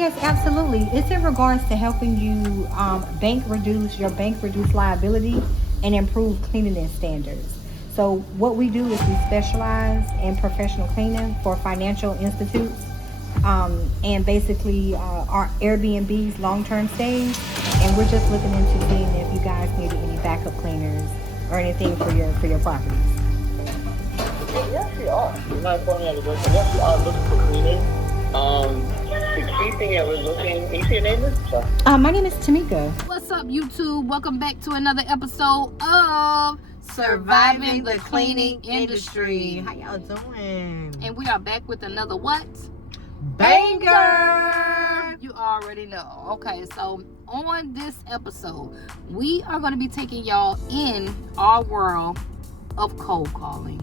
Yes, absolutely. It's in regards to helping you bank reduce liability and improve cleanliness standards. So what we do is we specialize in professional cleaning for financial institutes, and basically our Airbnbs long-term stays. And we're just looking into seeing if you guys needed any backup cleaners or anything for your properties. We actually are. We're not calling out the question. We actually are looking for cleaners. The key thing that we're looking, can you see your name is? Sorry. My name is Tamika. What's up, YouTube? Welcome back to another episode of Surviving the Cleaning Industry. How y'all doing? And we are back with another what? Banger! You already know. Okay, so on this episode, we are going to be taking y'all in our world of cold calling.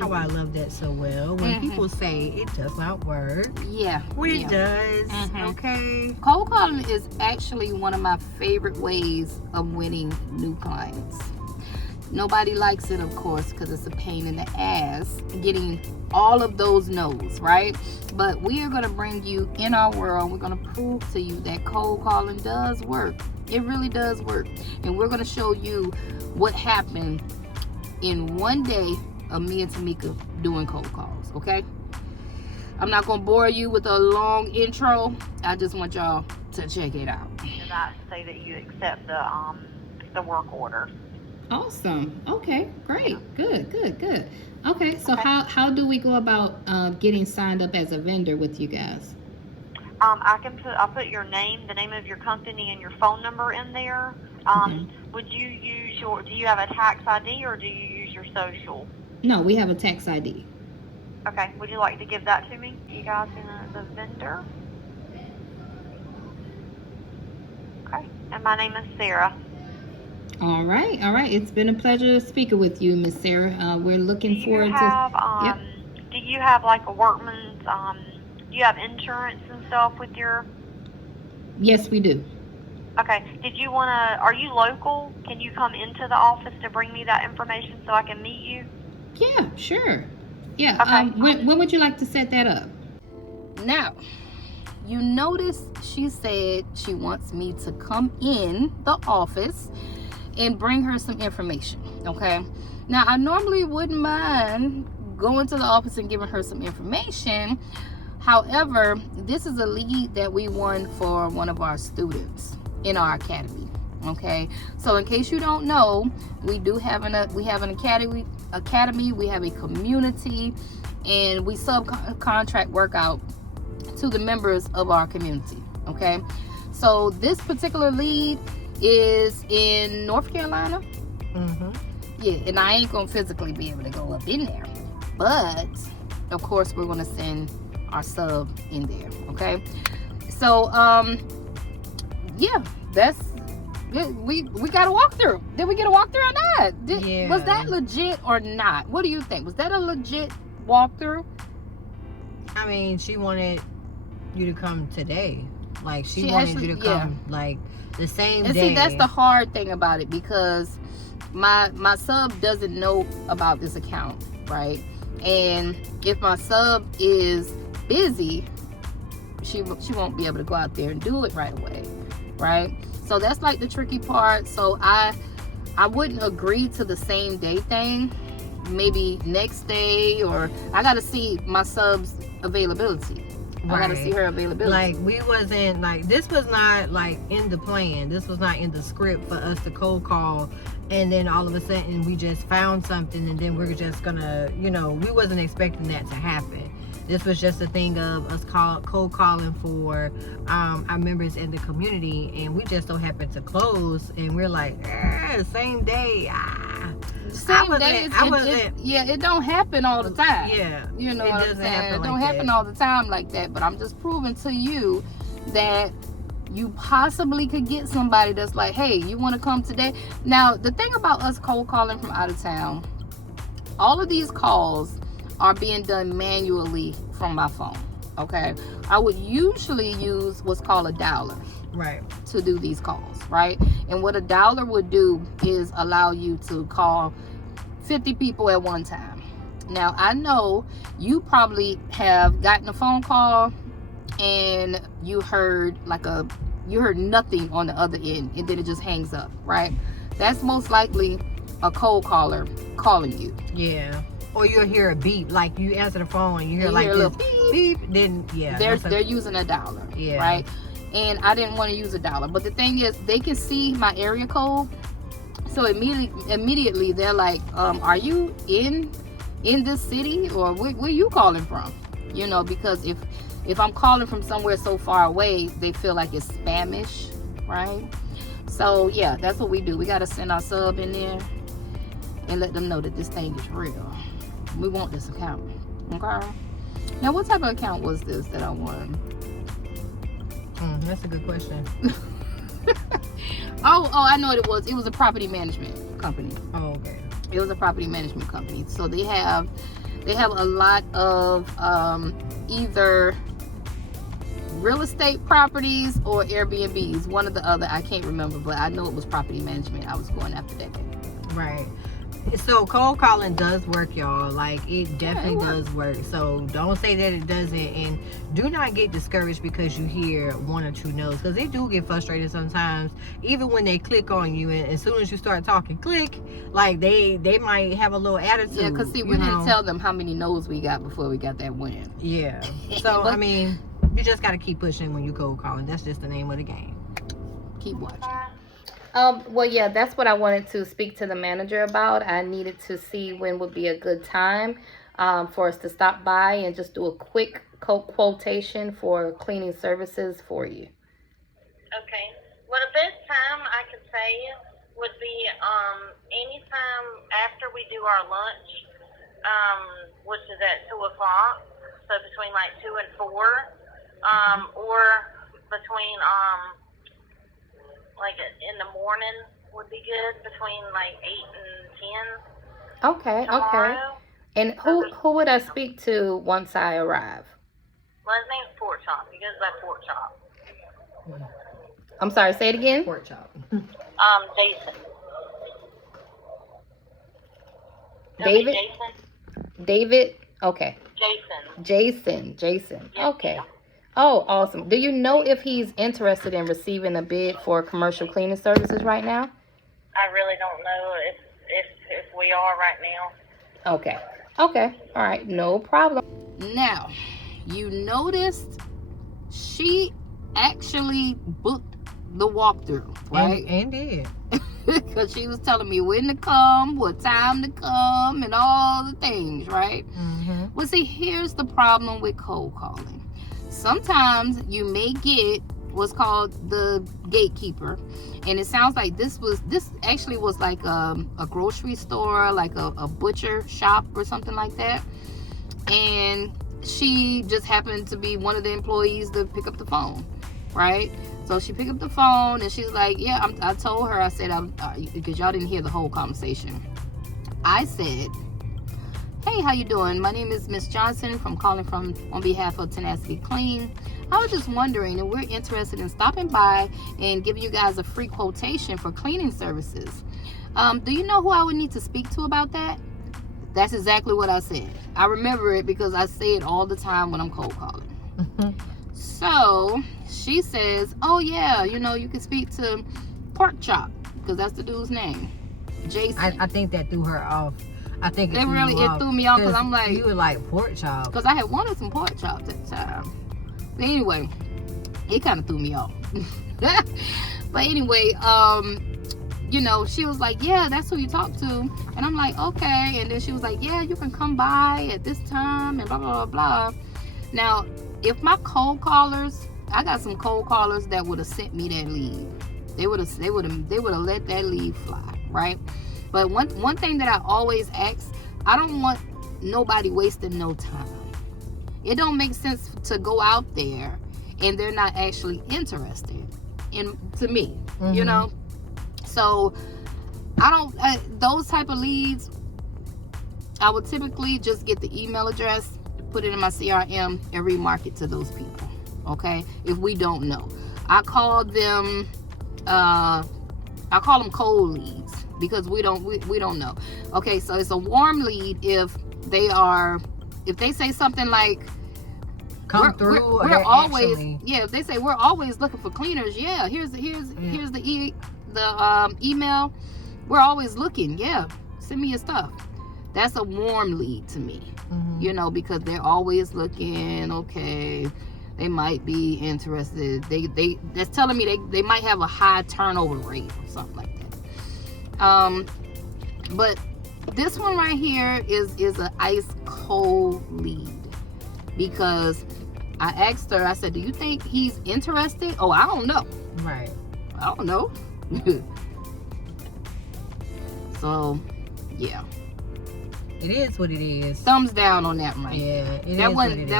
How I love that so well. When people say it does not work. Yeah. It does. Okay. Cold calling is actually one of my favorite ways of winning new clients. Nobody likes it, of course, because it's a pain in the ass getting all of those no's, right? But we are going to bring you in our world. We're going to prove to you that cold calling does work. It really does work. And we're going to show you what happened in one day of me and Tamika doing cold calls, okay? I'm not going to bore you with a long intro. I just want y'all to check it out. And I say that you accept the work order. Awesome. Okay, great. Good. Okay, so how do we go about getting signed up as a vendor with you guys? I'll put your name, the name of your company, and your phone number in there. Would you use do you have a tax ID or do you use your social? No, we have a tax ID. Okay, would you like to give that to me? You guys in the vendor? Okay, and my name is Sarah. All right. It's been a pleasure speaking with you, Miss Sarah. We're looking forward to. Do you have like a workman's? Do you have insurance and stuff with your? Yes, we do. Okay. Are you local? Can you come into the office to bring me that information so I can meet you? Yeah, sure. Yeah. Okay. When would you like to set that up? Now, you notice she said she wants me to come in the office and bring her some information, okay? Now, I normally wouldn't mind going to the office and giving her some information. However, this is a lead that we won for one of our students in our academy, okay? So in case you don't know, we have an academy, we have a community, and we subcontract work out to the members of our community, okay? So this particular lead is in North Carolina. Yeah, and I ain't gonna physically be able to go up in there, but of course we're gonna send our sub in there, okay? So yeah, that's it. We got a walkthrough. Did we get a walkthrough or not? Was that legit or not? What do you think? Was that a legit walkthrough? I mean, she wanted you to come today. Like she wanted you to come like the same day. And see, that's the hard thing about it, because my sub doesn't know about this account, right? And if my sub is busy, she won't be able to go out there and do it right away, right? So that's like the tricky part. So I wouldn't agree to the same day thing. Maybe next day, or I gotta see my sub's availability. I gotta see her availability. Like we wasn't like, this was not like in the plan. This was not in the script for us to cold call, and then all of a sudden we just found something, and then we're just gonna, we wasn't expecting that to happen. This was just a thing of us cold calling for our members in the community, and we just so happened to close, and we're like, same day. It don't happen all the time. Yeah, you know what I'm saying? It don't happen all the time like that. But I'm just proving to you that you possibly could get somebody that's like, hey, you want to come today? Now, the thing about us cold calling from out of town, all of these calls are being done manually from my phone, okay? I would usually use what's called a dialer, right, to do these calls, right? And what a dialer would do is allow you to call 50 people at one time. Now, I know you probably have gotten a phone call and you heard nothing on the other end, and then it just hangs up, right? That's most likely a cold caller calling you. Yeah. Or you'll hear a beep, like you answer the phone and you hear like a this little beep. Then yeah, They're using a dialer, yeah, right? And I didn't want to use a dialer, but the thing is, they can see my area code, so immediately they're like, are you in this city, or where you calling from? You know, because if I'm calling from somewhere so far away, they feel like it's spamish, right? So yeah, that's what we do. We got to send our sub in there and let them know that this thing is real. We want this account. Okay. Now, what type of account was this that I won? That's a good question. oh, I know what it was. It was a property management company. Oh, okay. It was a property management company. So they have a lot of either real estate properties or Airbnbs, one or the other. I can't remember, but I know it was property management I was going after that day. Right. So cold calling does work, y'all. Like, it definitely does work. So don't say that it doesn't, and do not get discouraged because you hear one or two no's, because they do get frustrated sometimes, even when they click on you, and as soon as you start talking click, like they might have a little attitude. Yeah, because see, we didn't tell them how many no's we got before we got that win. Yeah. So I mean, you just got to keep pushing when you cold calling. That's just the name of the game. Keep watching. Well, yeah, that's what I wanted to speak to the manager about. I needed to see when would be a good time for us to stop by and just do a quick quotation for cleaning services for you. Okay. Well, the best time I could say would be anytime after we do our lunch, which is at 2 o'clock. So between like 2 and 4, or between like in the morning would be good, between like 8 and 10. Okay, tomorrow. okay. And who would I speak to once I arrive? Well, his name's Pork Chop. He goes by Pork Chop. I'm sorry, say it again. Pork chop. Jason. David? Jason? David? Okay. Jason. Jason. Yes, Okay. ma'am. Oh, awesome. Do you know if he's interested in receiving a bid for commercial cleaning services right now? I really don't know if we are right now. Okay. Okay. All right. No problem. Now, you noticed she actually booked the walkthrough, right? And did. Because she was telling me when to come, what time to come, and all the things, right? Mm-hmm. Well, see, here's the problem with cold calling. Sometimes you may get what's called the gatekeeper, and it sounds like this actually was like a grocery store, like a butcher shop or something like that, and she just happened to be one of the employees to pick up the phone, right? So she picked up the phone and she's like, yeah, I told her, I said, because y'all didn't hear the whole conversation, I said, hey, how you doing? My name is Miss Johnson calling on behalf of Tenacity Clean. I was just wondering if we're interested in stopping by and giving you guys a free quotation for cleaning services. Do you know who I would need to speak to about that? That's exactly what I said. I remember it because I say it all the time when I'm cold calling. So she says, oh yeah, you can speak to Pork Chop, because that's the dude's name, Jason. I think that threw her off. I think it threw me off because I'm like, you were like pork chop, because I had wanted some pork chops at the time. But anyway, it kind of threw me off. But anyway, she was like, yeah, that's who you talk to. And I'm like, okay. And then she was like, yeah, you can come by at this time and blah blah blah blah. Now, if my cold callers, I got some cold callers that would have sent me that lead. They would have let that lead fly, right? But one thing that I always ask, I don't want nobody wasting no time. It don't make sense to go out there and they're not actually interested to me, Mm-hmm. So I don't, those type of leads, I would typically just get the email address, put it in my CRM, and remarket to those people, okay? If we don't know. I call them cold leads, because we don't know. Okay, so it's a warm lead if they say something like, come through. We're always if they say we're always looking for cleaners, here's the email. We're always looking. Send me your stuff. That's a warm lead to me. You know, because they're always looking. Okay, they might be interested. That's telling me they might have a high turnover rate or something like that. But this one right here is an ice cold lead, because I asked her, I said, do you think he's interested? Oh, I don't know. Right. I don't know. So, yeah. It is what it is. Thumbs down on that one. Yeah, that wasn't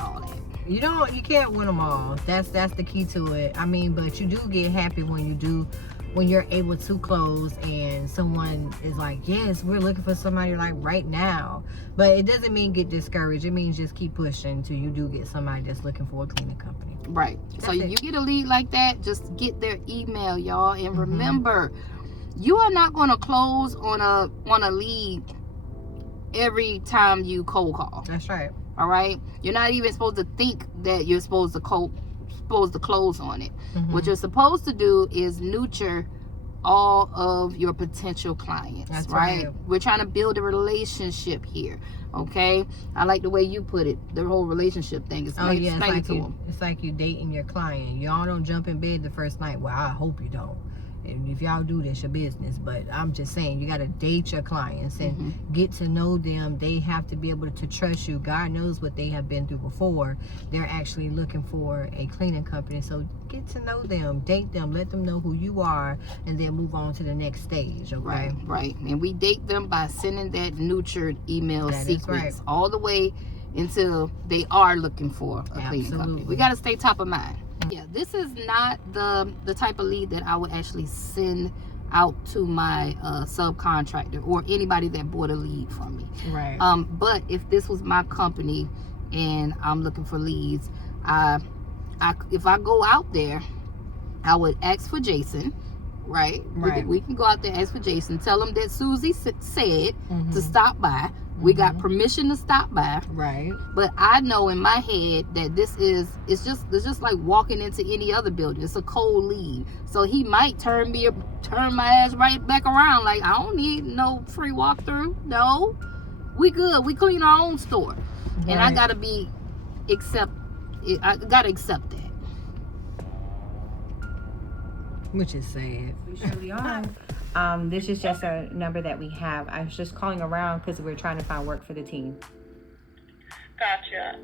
all that. You can't win them all. That's the key to it. I mean, but you do get happy when you're able to close and someone is like, yes, we're looking for somebody like right now. But it doesn't mean get discouraged. It means just keep pushing until you do get somebody that's looking for a cleaning company. Right. So you get a lead like that, just get their email, y'all. And remember, you are not going to close on a lead every time you cold call. That's right. All right. You're not even supposed to think that you're supposed to close on it. What you're supposed to do is nurture all of your potential clients. That's right. We're trying to build a relationship here. Okay. I like the way you put it. The whole relationship thing is it's like you dating your client. Y'all don't jump in bed the first night. Well, I hope you don't. And if y'all do, that's your business. But I'm just saying, you got to date your clients and get to know them. They have to be able to trust you. God knows what they have been through before. They're actually looking for a cleaning company. So get to know them, date them, let them know who you are, and then move on to the next stage. Okay? Right. And we date them by sending that nurtured email sequence all the way until they are looking for a cleaning company. We got to stay top of mind. Yeah, this is not the type of lead that I would actually send out to my subcontractor or anybody that bought a lead from me. Right. But if this was my company and I'm looking for leads, if I go out there, I would ask for Jason. Right. We can go out there and ask for Jason. Tell him that Susie said to stop by. We got permission to stop by. Right. But I know in my head that it's just like walking into any other building. It's a cold lead. So he might turn my ass right back around. Like, I don't need no free walkthrough. No. We good. We clean our own store. Right. And I gotta accept that. Which is sad. We surely are. This is just a number that we have. I was just calling around because we're trying to find work for the team. Gotcha.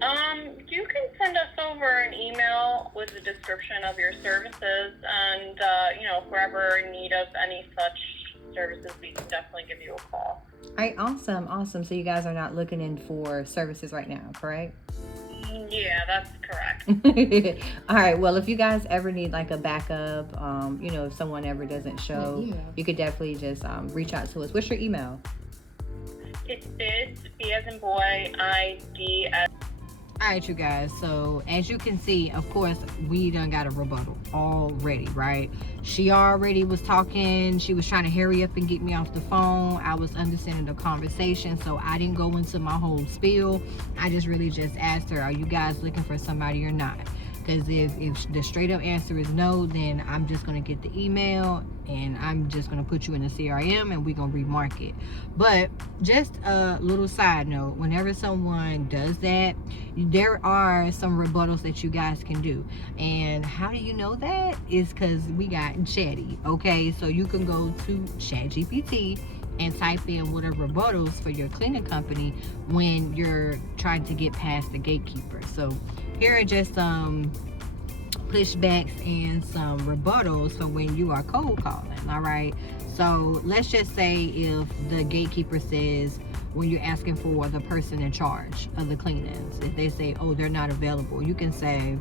You can send us over an email with a description of your services, and if we're ever in need of any such services, we can definitely give you a call. All right, awesome. So you guys are not looking in for services right now, correct? Yeah, that's correct. All right, well, if you guys ever need like a backup, if someone ever doesn't show, you could definitely just reach out to us. What's your email? It's B as in boy, I-D as. All right, you guys, so as you can see, of course, we done got a rebuttal already, right? She already was talking. She was trying to hurry up and get me off the phone. I was understanding the conversation, so I didn't go into my whole spiel. I just really just asked her, are you guys looking for somebody or not? Because if the straight up answer is no, then I'm just going to get the email and I'm just going to put you in the CRM and we're going to remarket. But just a little side note, whenever someone does that, there are some rebuttals that you guys can do. And how do you know that? Is because we got Chatty. Okay, so you can go to ChatGPT and type in what are rebuttals for your cleaning company when you're trying to get past the gatekeeper. So here are just some pushbacks and some rebuttals for when you are cold calling. All right, so let's just say if the gatekeeper says, when you're asking for the person in charge of the cleanings, if they say, oh, they're not available, you can say,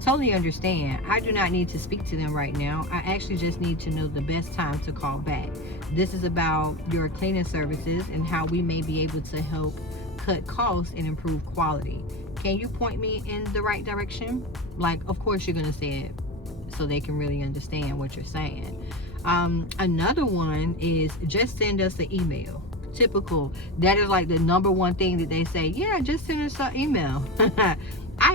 totally understand. I do not need to speak to them right now. I actually just need to know the best time to call back. This is about your cleaning services and how we may be able to help cut costs and improve quality. Can you point me in the right direction? Like, of course you're gonna say it so they can really understand what you're saying. Another one is just send us an email. Typical. That is like the number one thing that they say. Yeah, just send us an email. I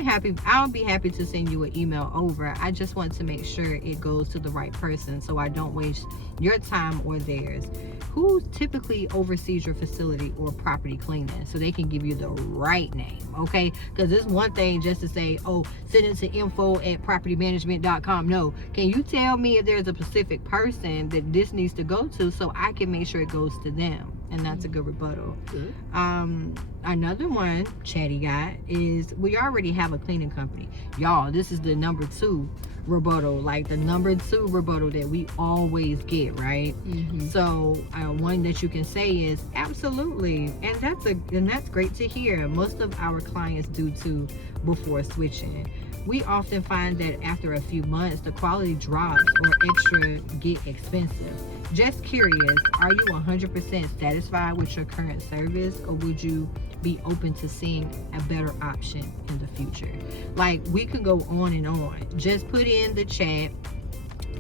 I'll be happy to send you an email over. I just want to make sure it goes to the right person so I don't waste your time or theirs. Who typically oversees your facility or property cleaning so they can give you the right name, okay? Because it's one thing just to say, oh, send it to info@propertymanagement.com. No, can you tell me if there's a specific person that this needs to go to so I can make sure it goes to them? And that's a good rebuttal. Good. Another one, chatty guy, is we already have a cleaning company. Y'all, this is the number 2 rebuttal, like the number 2 rebuttal that we always get, right? So one that you can say is absolutely, and that's great to hear. Most of our clients do too before switching. We often find that after a few months the quality drops or extra get expensive. Just curious, are you 100% satisfied with your current service, or would you be open to seeing a better option in the future? Like, we could go on and on. Just put in the chat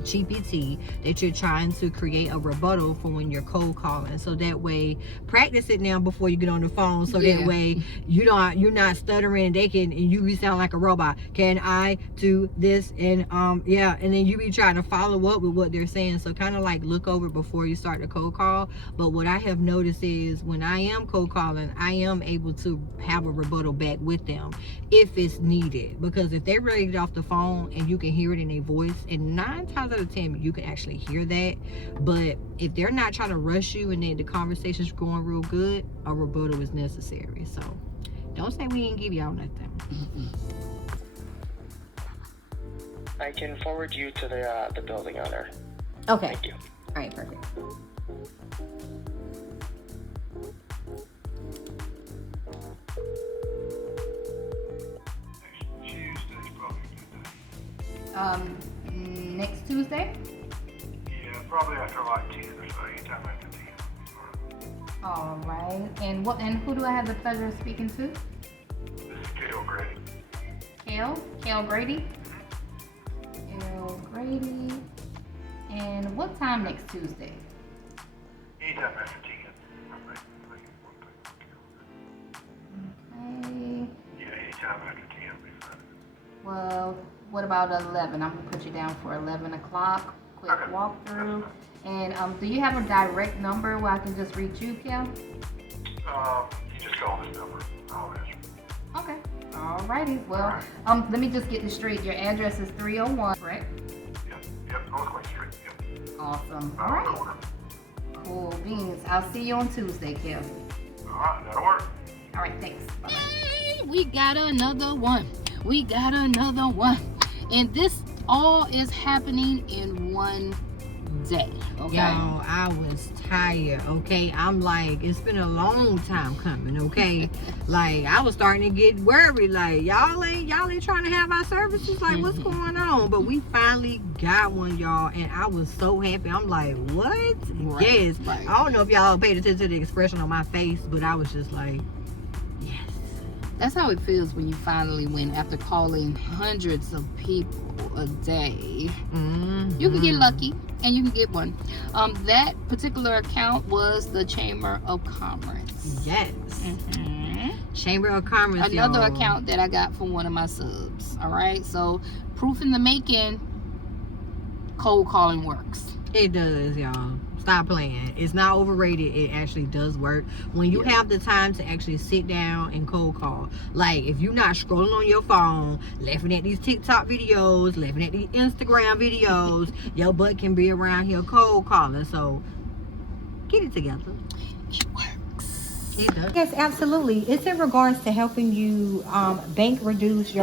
GPT that you're trying to create a rebuttal for when you're cold calling, so that way practice it now before you get on the phone, so that way you're not stuttering and you sound like a robot. Can I do this? And and then you be trying to follow up with what they're saying. So kind of like look over before you start the cold call. But what I have noticed is when I am cold calling, I am able to have a rebuttal back with them if it's needed, because if they're ready to get off the phone and you can hear it in their voice, and 9 times out of 10 you can actually hear that, but if they're not trying to rush you and then the conversation's going real good, a rebuttal is necessary. So don't say we didn't give y'all nothing. I can forward you to the building owner. Okay. Thank you. All right, perfect. Next Tuesday? Yeah, probably after like 10 or so, anytime after 10. All right. And who do I have the pleasure of speaking to? This is Kale Grady. Kale Grady? Kale Grady. And what time next Tuesday? Anytime after 10. Okay. Yeah, anytime after 10 will be fine. Well, what about 11? I'm gonna put you down for 11 o'clock. Quick Okay. walkthrough. And do you have a direct number where I can just reach you, Kel? You just call this number. I'll answer. Okay. Alrighty. Well, let me just get this straight. Your address is 301, correct? Yep, North Queen Street. Yep. Awesome. All Around the right. corner. Cool beans. I'll see you on Tuesday, Kel. All right, that'll work. All right. Thanks. Bye. Mm-hmm. We got another one. And this all is happening in one day. Okay. Y'all, I was tired, okay? I'm like, it's been a long time coming, okay? Like, I was starting to get worried, like, y'all ain't trying to have our services, like, what's going on? But we finally got one, y'all, and I was so happy. I'm like, what? Right, Yes. right. I don't know if y'all paid attention to the expression on my face, but I was just like, yes. That's how it feels when you finally win after calling hundreds of people a day. You can get lucky and you can get one. That particular account was the Chamber of Commerce. Yes. Chamber of Commerce. Another y'all. account that I got from one of my subs. All right. So proof in the making, cold calling works. It does, y'all. Stop playing. It's not overrated. It actually does work when you have the time to actually sit down and cold call. Like, if you're not scrolling on your phone, laughing at these TikTok videos, laughing at these Instagram videos, your butt can be around here cold calling. So get it together. It works. It does. Yes, absolutely. It's in regards to helping you bank reduce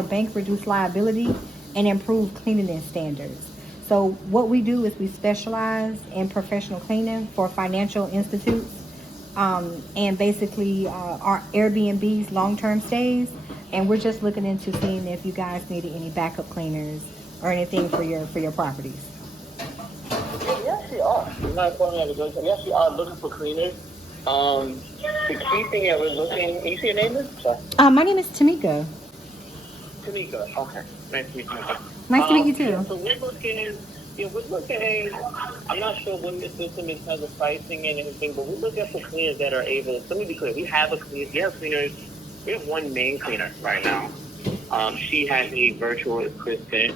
liability and improve cleanliness standards. So what we do is we specialize in professional cleaning for financial institutes and basically our Airbnbs, long-term stays. And we're just looking into seeing if you guys needed any backup cleaners or anything for your properties. We actually are. We're not calling it a joke. We actually are looking for cleaners. The key thing that we're looking, can you see your name is? Sorry. My name is Tamika. Tamika. Okay. Nice to meet you. Nice to meet you too. So we're looking, I'm not sure what your system is in terms of pricing and everything, but we're looking for cleaners that are able, let me be clear, we have cleaners, we have one main cleaner right now. She has a virtual assistant,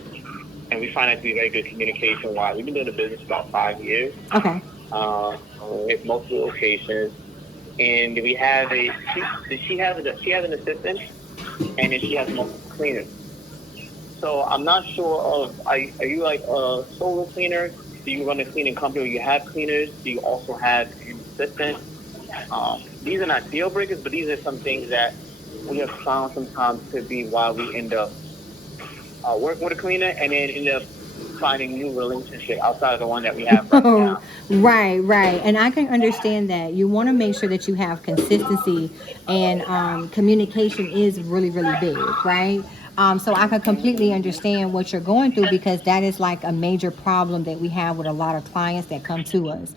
and we find that to be very good communication-wise. We've been doing the business about 5 years. Okay. With multiple locations, and we have she has an assistant, and then she has multiple cleaners. So I'm not sure of, are you like a solo cleaner? Do you run a cleaning company where you have cleaners? Do you also have an assistant? These are not deal breakers, but these are some things that we have found sometimes to be why we end up working with a cleaner and then end up finding new relationship outside of the one that we have right now. Right. And I can understand that. You want to make sure that you have consistency, and communication is really, really big, right? So I can completely understand what you're going through, because that is like a major problem that we have with a lot of clients that come to us.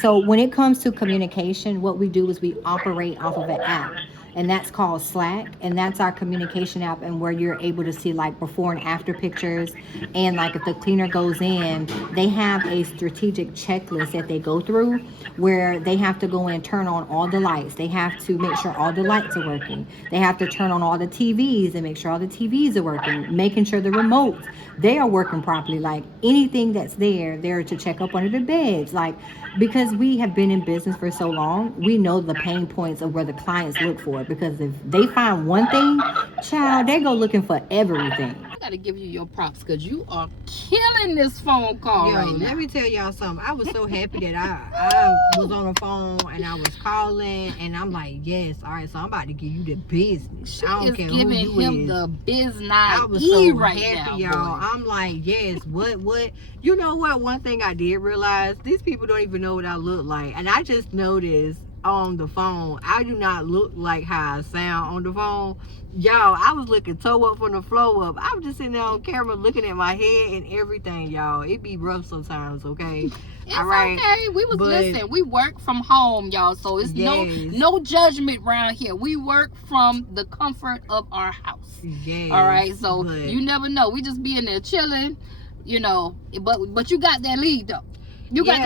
So when it comes to communication, what we do is we operate off of an app, and that's called Slack, and that's our communication app, and where you're able to see like before and after pictures. And like if the cleaner goes in, they have a strategic checklist that they go through, where they have to go in and turn on all the lights. They have to make sure all the lights are working. They have to turn on all the TVs and make sure all the TVs are working, making sure the remotes, they are working properly. Like anything that's there to check up under the beds, like, because we have been in business for so long, we know the pain points of where the clients look for. Because if they find one thing, child, they go looking for everything. I gotta give you your props, because you are killing this phone call right now. Let me tell y'all something. I was so happy that I was on the phone and I was calling, and I'm like, yes, all right, so I'm about to give you the business. She I don't is care giving who you him is. the business I was so right happy, now, y'all. boy. I'm like, yes, what? You know what? One thing I did realize, these people don't even know what I look like. And I just noticed on the phone, I do not look like how I sound on the phone. Y'all, I was looking toe up from the floor up. I was just sitting there on camera looking at my head and everything, y'all. It be rough sometimes, okay? It's all right. okay. Listen, we work from home, y'all, so it's no judgment around here. We work from the comfort of our house. Yes, all right, so you never know. We just be in there chilling, you know, but you got that lead though. You got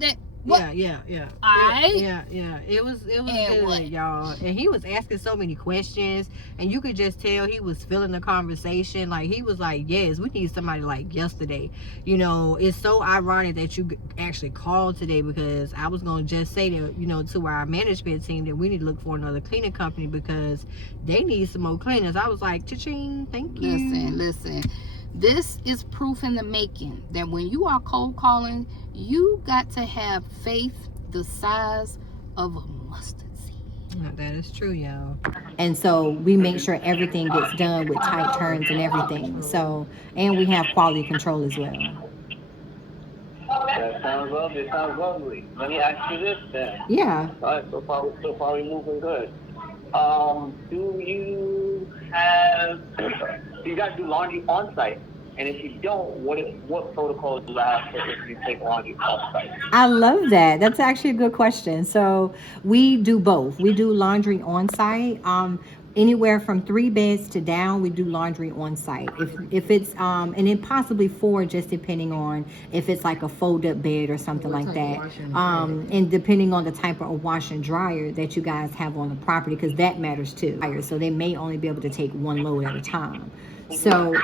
that. What? Yeah. All right. Yeah. It was And good, y'all. And he was asking so many questions, and you could just tell he was feeling the conversation. Like he was like, "Yes, we need somebody like yesterday." You know, it's so ironic that you actually called today, because I was gonna just say that, you know, to our management team that we need to look for another cleaning company because they need some more cleaners. I was like, "Cha-ching, thank you." Listen. This is proof in the making that when you are cold calling, you got to have faith the size of a mustard seed. That is true, y'all. And so we make sure everything gets done with tight turns and everything. So, and we have quality control as well. That sounds lovely. Let me ask you this then. Yeah. All right, so far we're moving good. Do you guys do laundry on site? And if you don't, what protocols do you have for if you take laundry off site? I love that. That's actually a good question. So we do both. We do laundry on site. Anywhere from 3 beds to down, we do laundry on site. If it's and then possibly 4, just depending on if it's like a fold-up bed or something like that. And depending on the type of wash and dryer that you guys have on the property, because that matters too. So they may only be able to take 1 load at a time. So,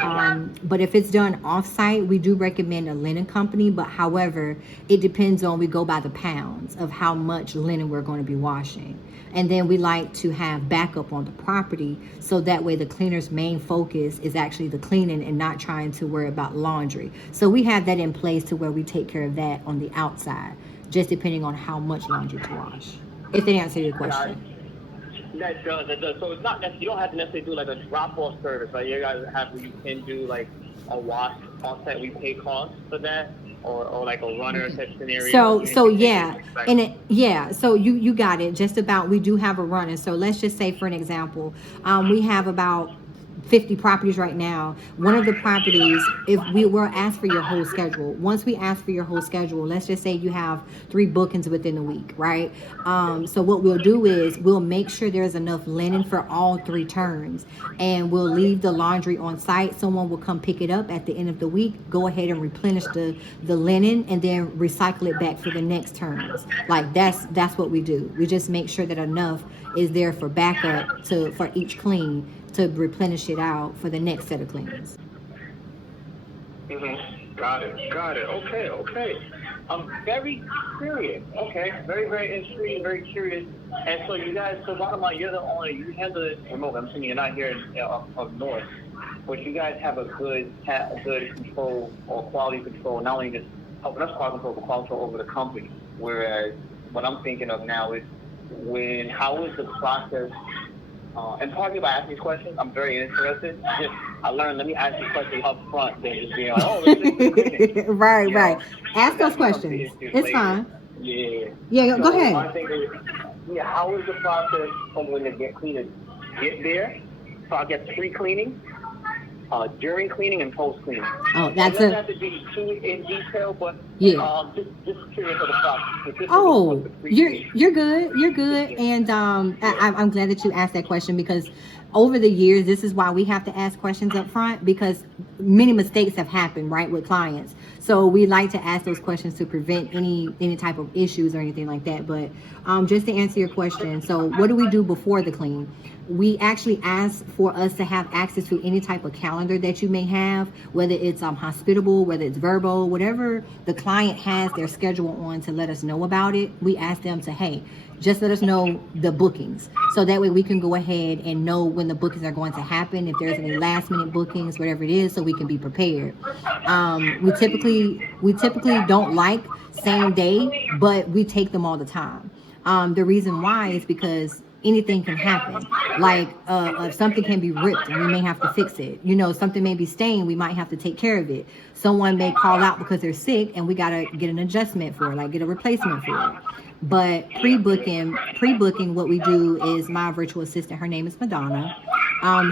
but if it's done off-site, we do recommend a linen company. But however, it depends on, we go by the pounds of how much linen we're going to be washing. And then we like to have backup on the property, so that way the cleaner's main focus is actually the cleaning and not trying to worry about laundry. So we have that in place to where we take care of that on the outside, just depending on how much laundry to wash. If they answer your question. That does. So it's not necessarily, you don't have to necessarily do like a drop-off service. Like you guys have where you can do like a wash offset. We pay costs for that, or like a runner type scenario. So yeah, and so you got it. Just about, we do have a runner. So let's just say, for an example, we have about 50 properties right now. One of the properties, if we were asked for your whole schedule, once we ask for your whole schedule, let's just say you have 3 bookings within the week, right? So what we'll do is we'll make sure there's enough linen for all 3 turns, and we'll leave the laundry on site. Someone will come pick it up at the end of the week, go ahead and replenish the linen, and then recycle it back for the next turns. Like that's what we do. We just make sure that enough is there for backup for each clean, to replenish it out for the next set of cleanings. Got it. Okay. I'm very curious. Okay, very intrigued, very curious. And so you guys, so bottom line, you're the only, you handle it remote. I'm assuming you're not here up north, but you guys have a good control or quality control, not only just helping us quality control, but quality control over the company. Whereas what I'm thinking of now is how is the process? And pardon me by asking these questions. I'm very interested. I learned. Let me ask these questions up front, than just being like, "Oh, right. Ask those questions. It's fine. Yeah. Go ahead. My thing is, how is the process from when the cleaners get there? So I get pre-cleaning, during cleaning, and post-cleaning. Oh, that's it. Doesn't have to be too in detail, but just curious of the process. Oh, you're good. And I'm glad that you asked that question, because over the years, this is why we have to ask questions up front, because many mistakes have happened, right, with clients. So we like to ask those questions to prevent any type of issues or anything like that. But just to answer your question, so what do we do before the clean? We actually ask for us to have access to any type of calendar that you may have, whether it's hospitable, whether it's verbal, whatever the client has their schedule on, to let us know about it. We ask them to, hey, just let us know the bookings, so that way we can go ahead and know when the bookings are going to happen, if there's any last minute bookings, whatever it is, so we can be prepared. We typically don't like same day, but we take them all the time. The reason why is because anything can happen. Like something can be ripped and we may have to fix it. Something may be stained, we might have to take care of it. Someone may call out because they're sick and we gotta get an adjustment for it, like get a replacement for it. But pre-booking, what we do is, my virtual assistant, her name is Madonna.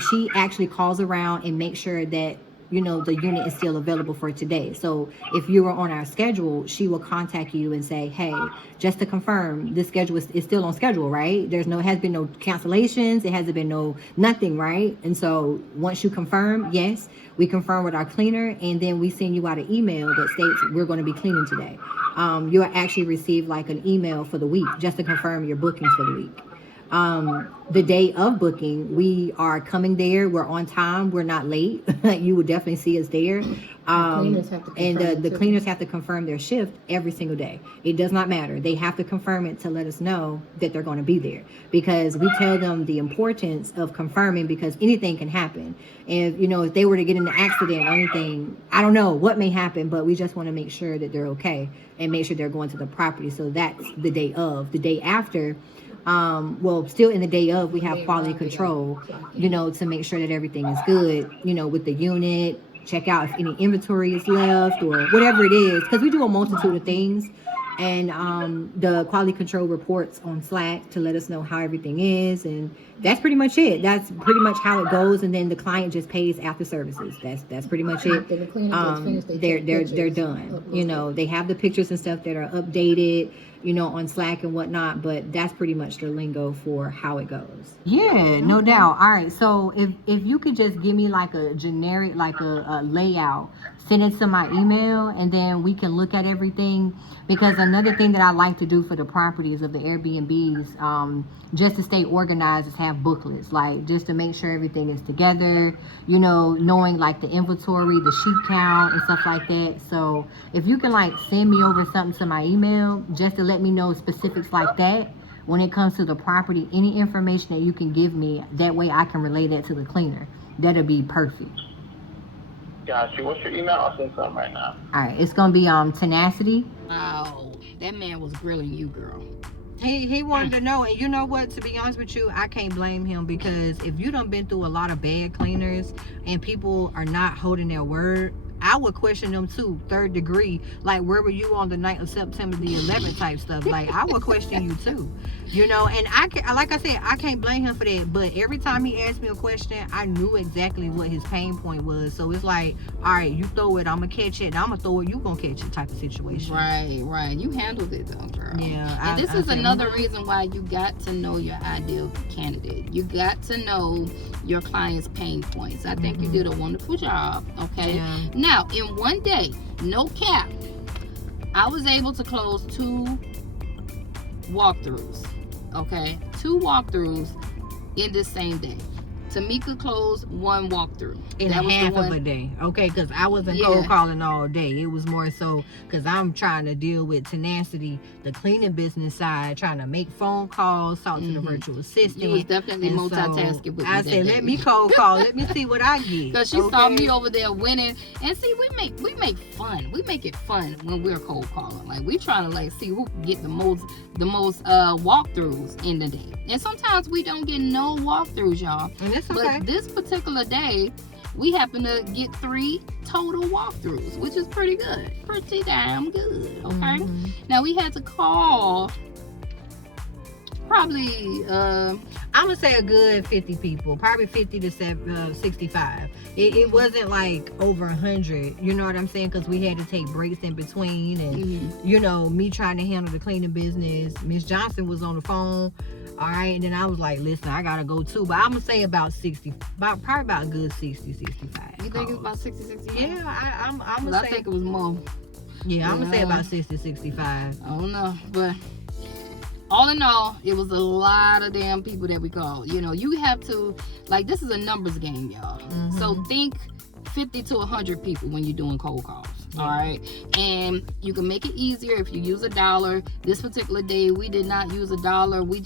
She actually calls around and makes sure that the unit is still available for today. So if you were on our schedule, she will contact you and say, hey, just to confirm, this schedule is still on schedule, right? Has been no cancellations. It hasn't been nothing, right? And so once you confirm, yes, we confirm with our cleaner, and then we send you out an email that states we're going to be cleaning today. You'll actually receive like an email for the week, just to confirm your bookings for the week. The day of booking, we are coming there. We're on time. We're not late. You will definitely see us there. The cleaners have to confirm their shift every single day. It does not matter. They have to confirm it to let us know that they're going to be there, because we tell them the importance of confirming, because anything can happen. If they were to get in an accident or anything, I don't know what may happen, but we just want to make sure that they're okay and make sure they're going to the property. So that's the day of. The day after, still in the day of, we have quality control, to make sure that everything is good, with the unit, check out if any inventory is left or whatever it is, because we do a multitude of things. And the quality control reports on Slack to let us know how everything is, and that's pretty much it. That's pretty much how it goes. And then the client just pays after services. That's pretty much it. They're done. They have the pictures and stuff that are updated, on Slack and whatnot, but that's pretty much the lingo for how it goes. Yeah, no doubt. All right, so if you could just give me like a generic, like a layout, send it to my email, and then we can look at everything. Because another thing that I like to do for the properties of the Airbnbs, just to stay organized, is have booklets, like just to make sure everything is together, knowing like the inventory, the sheet count and stuff like that. So if you can like send me over something to my email, just to let me know specifics like that when it comes to the property, any information that you can give me, that way I can relay that to the cleaner, that'll be perfect. Got you. What's your email? I'll send something right now. All right, it's gonna be Tenacity. Wow, that man was grilling you, girl. He wanted to know, and you know what, to be honest with you, I can't blame him, because if you done been through a lot of bad cleaners and people are not holding their word, I would question them too, third degree. Like, where were you on the night of September the 11th type stuff? Like, I would question you too, and like I said, I can't blame him for that. But every time he asked me a question, I knew exactly what his pain point was. So it's like, all right, you throw it, I'm gonna catch it, and I'm gonna throw it, you gonna catch it type of situation. Right. You handled it though, girl. Yeah. And this is another reason why you got to know your ideal candidate. You got to know your client's pain points. I think you did a wonderful job. Okay. Yeah. Now, in one day, no cap, I was able to close 2 walkthroughs. Okay, 2 walkthroughs in this same day. Tamika closed 1 walkthrough. In That was the half of one- a day. Okay, because I wasn't cold calling all day. It was more so because I'm trying to deal with Tenacity, the cleaning business side, trying to make phone calls, talk to the virtual assistant. You was definitely And multitasking with me I that said, day. let me cold call. Let me see what I get. Because she saw me over there winning. And see, we make fun. We make it fun when we're cold calling. Like, we trying to like see who can get the most walkthroughs in the day. And sometimes we don't get no walkthroughs, y'all. And it's okay. But this particular day, we happen to get 3 total walkthroughs, which is pretty good. Pretty damn good. Okay. Now we had to call probably I'm gonna say a good 50 people, probably 50 to 65. It wasn't like over 100, you know what I'm saying, because we had to take breaks in between, and you know, me trying to handle the cleaning business. Miss Johnson was on the phone, all right, and then I was like, listen, I gotta go too, but I'm gonna say about 60, probably about a good 60, 65. You think it's about 60, 65? Yeah, I'm gonna say, I think it was more. Yeah, I'm gonna say about 60, 65. I don't know, but all in all, it was a lot of damn people that we called. You know, you have to, like, this is a numbers game, y'all. So think 50 to 100 people when you're doing cold calls. All right, and you can make it easier if you use $1. This particular day, we did not use $1. We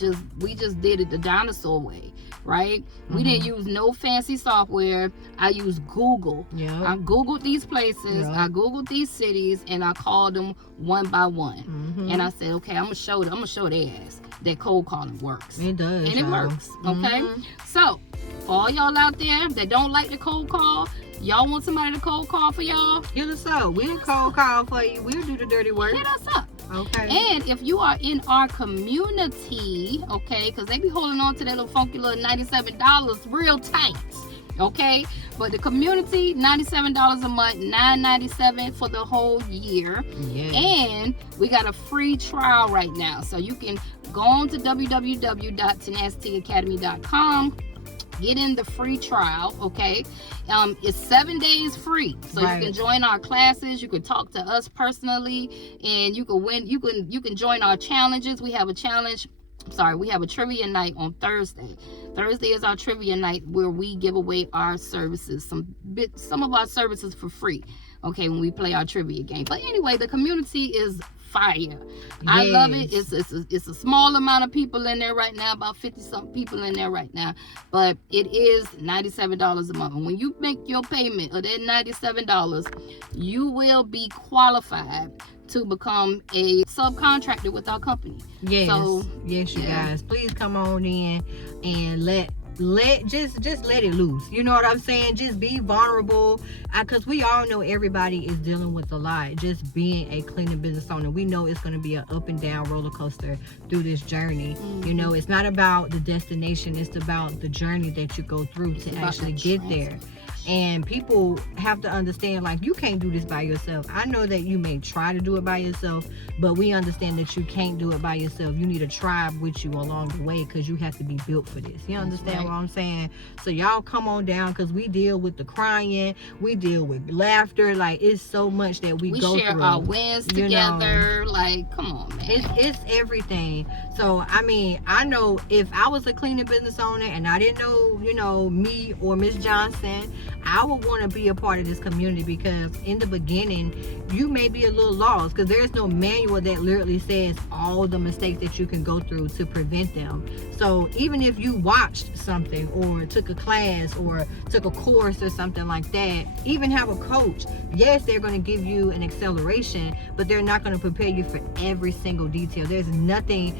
just did it the dinosaur way, right? We didn't use no fancy software. I used Google. I Googled these places. I Googled these cities, and I called them one by one. And I said, okay, I'm gonna show their ass that cold calling works. It does, and it works. Okay, so for all y'all out there that don't like the cold call, y'all want somebody to cold call for y'all? Hit us up. We'll cold call for you. We'll do the dirty work. Hit us up. Okay. And if you are in our community, okay, because they be holding on to that little funky little $97 real tight, okay? But the community, $97 a month, $9.97 for the whole year. And we got a free trial right now. So you can go on to www.tenacityacademy.com. Get in the free trial, okay? It's 7 days free, so you can join our classes. You can talk to us personally, and you can win. You can join our challenges. We have a challenge. We have a trivia night on Thursday. Thursday is our trivia night where we give away our services, some of our services for free. Okay, when we play our trivia game. But anyway, the community is fire. I love it. It's a small amount of people in there right now, about 50-something people in there right now, but it is $97 a month. And when you make your payment of that $97, you will be qualified to become a subcontractor with our company. You guys, please come on in and just let it loose. You know what I'm saying? Just be vulnerable, because we all know everybody is dealing with a lot. Just being a cleaning business owner, we know it's going to be an up and down roller coaster through this journey. You know, it's not about the destination, it's about the journey that you go through to actually get there. And people have to understand, like, you can't do this by yourself. I know that you may try to do it by yourself, but we understand that you can't do it by yourself. You need a tribe with you along the way, because you have to be built for this. You understand what I'm saying? So y'all come on down, because we deal with the crying, we deal with laughter. Like, it's so much that we go through. We share our wins together. Like, come on, man. It's everything. So, I mean, I know if I was a cleaning business owner and I didn't know, you know, me or Miss Johnson, I would want to be a part of this community, because in the beginning you may be a little lost, because there's no manual that literally says all the mistakes that you can go through to prevent them. So even if you watched something or took a class or took a course or something like that, even have a coach, yes, they're going to give you an acceleration, but they're not going to prepare you for every single detail. There's nothing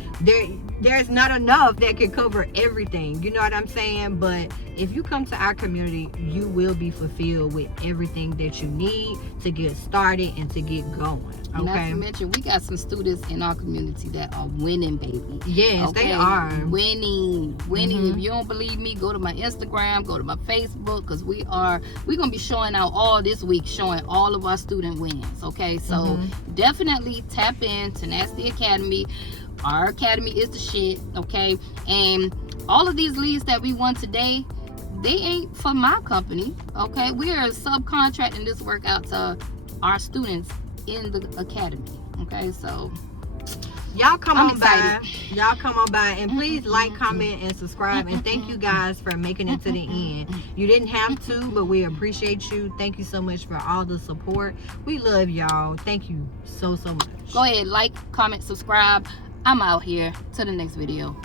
there's not enough that can cover everything, you know what I'm saying? But if you come to our community, you will be fulfilled with everything that you need to get started and to get going. Okay. Not to mention, we got some students in our community that are winning, baby. Yes, they are winning. If you don't believe me, go to my Instagram, go to my Facebook, because we're gonna be showing out all this week, showing all of our student wins. Okay, so definitely tap in Tenacity Academy. Our academy is the shit. Okay, and all of these leads that we won today, they ain't for my company. Okay, we are subcontracting this work out to our students in the academy. Okay, so Y'all come I'm on by. excited. Y'all come on by and please like, comment, and subscribe. And thank you guys for making it to the end. You didn't have to, but we appreciate you. Thank you so much for all the support. We love y'all. Thank you so much. Go ahead, like, comment, subscribe. I'm out here. To the next video.